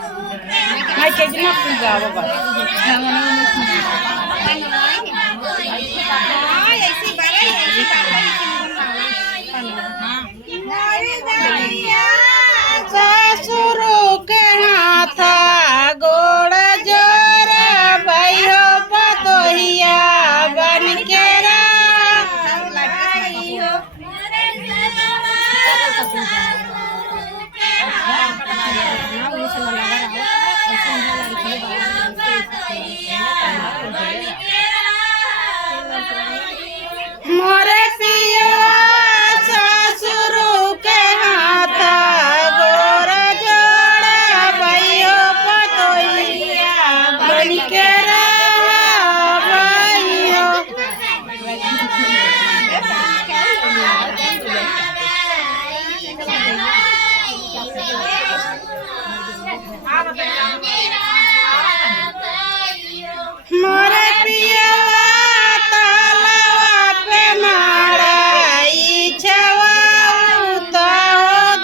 Hai kayak gini aku nggak apa-apa. ससुर के हाथ गोड़ जोर भैया पतोहिया बन के मोरे पिया ससुर के हाथ गोड़ जोड़ भैया पतोहिया बन के मोरे पिया तलवा पे माराई छवा तो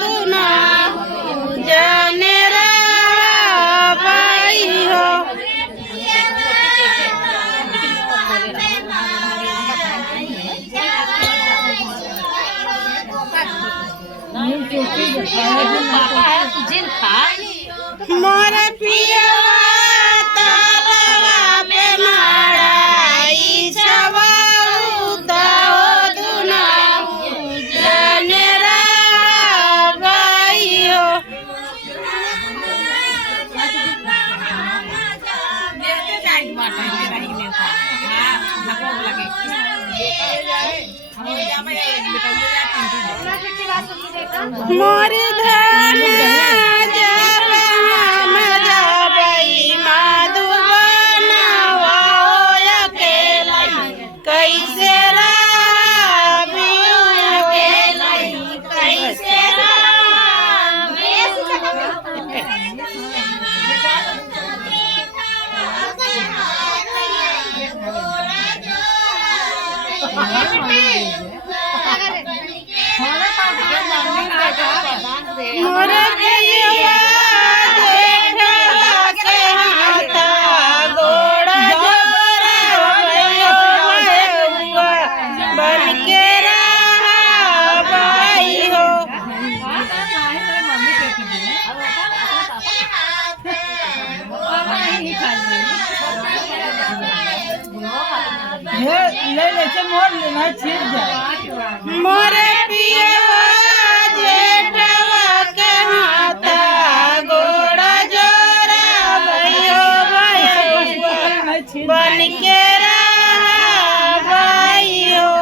दुना जाने रा भाई हो मोरे पिया तलवा पे माराई छवा तो दुना जाने रा भाई हो मोर धन जब हम जबई मधुबन अकेला कैसे रही अकेला कैसे मोर पिया देखला के हाथ गोड़ जोर भैया बन के भाई हो मोरे पिया जेठवा के हाथ गोड़ जोर भैया बन के भाई हो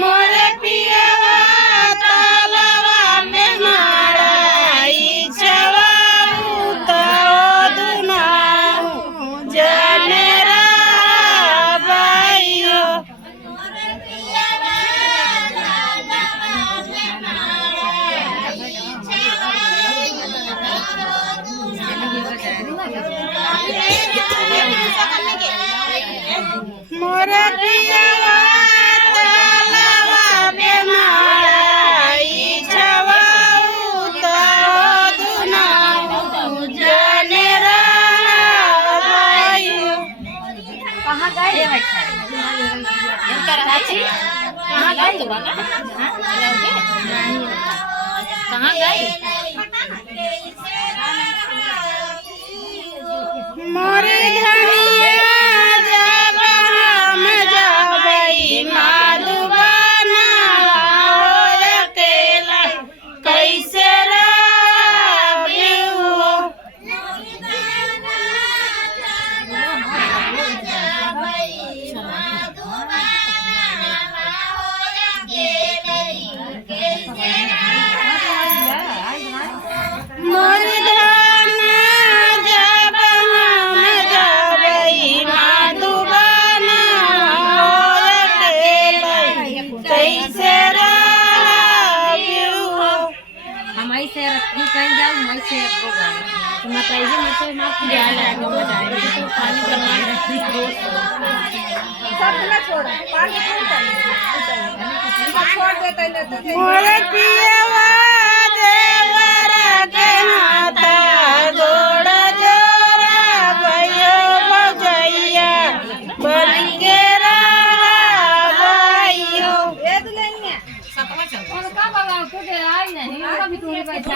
मोरे पिया तलवा पे माराई छवा तो दुना जाने रा भाई हो मोरे पिया तलवा पे माराई छवा तो दुना जाने रा भाई हो कहाँ गए कहाँ गए कहाँ गए मोरे धनिया जब हम जबई मधुबन अकेला कैसे रही हो मोर धन जब हम जबई मधुबन अकेला कैसे रही हो हम ऐसे रखी कहीं जाओ मैं से होगा तुम बताइए मैं तो माफ किया है मोरे पियवा देवरा के हाथा जोड़ जोड़ा भयो भगैया बन के रावैयो उनका बाबा कुछ आई नहीं उनका भी तू बैठा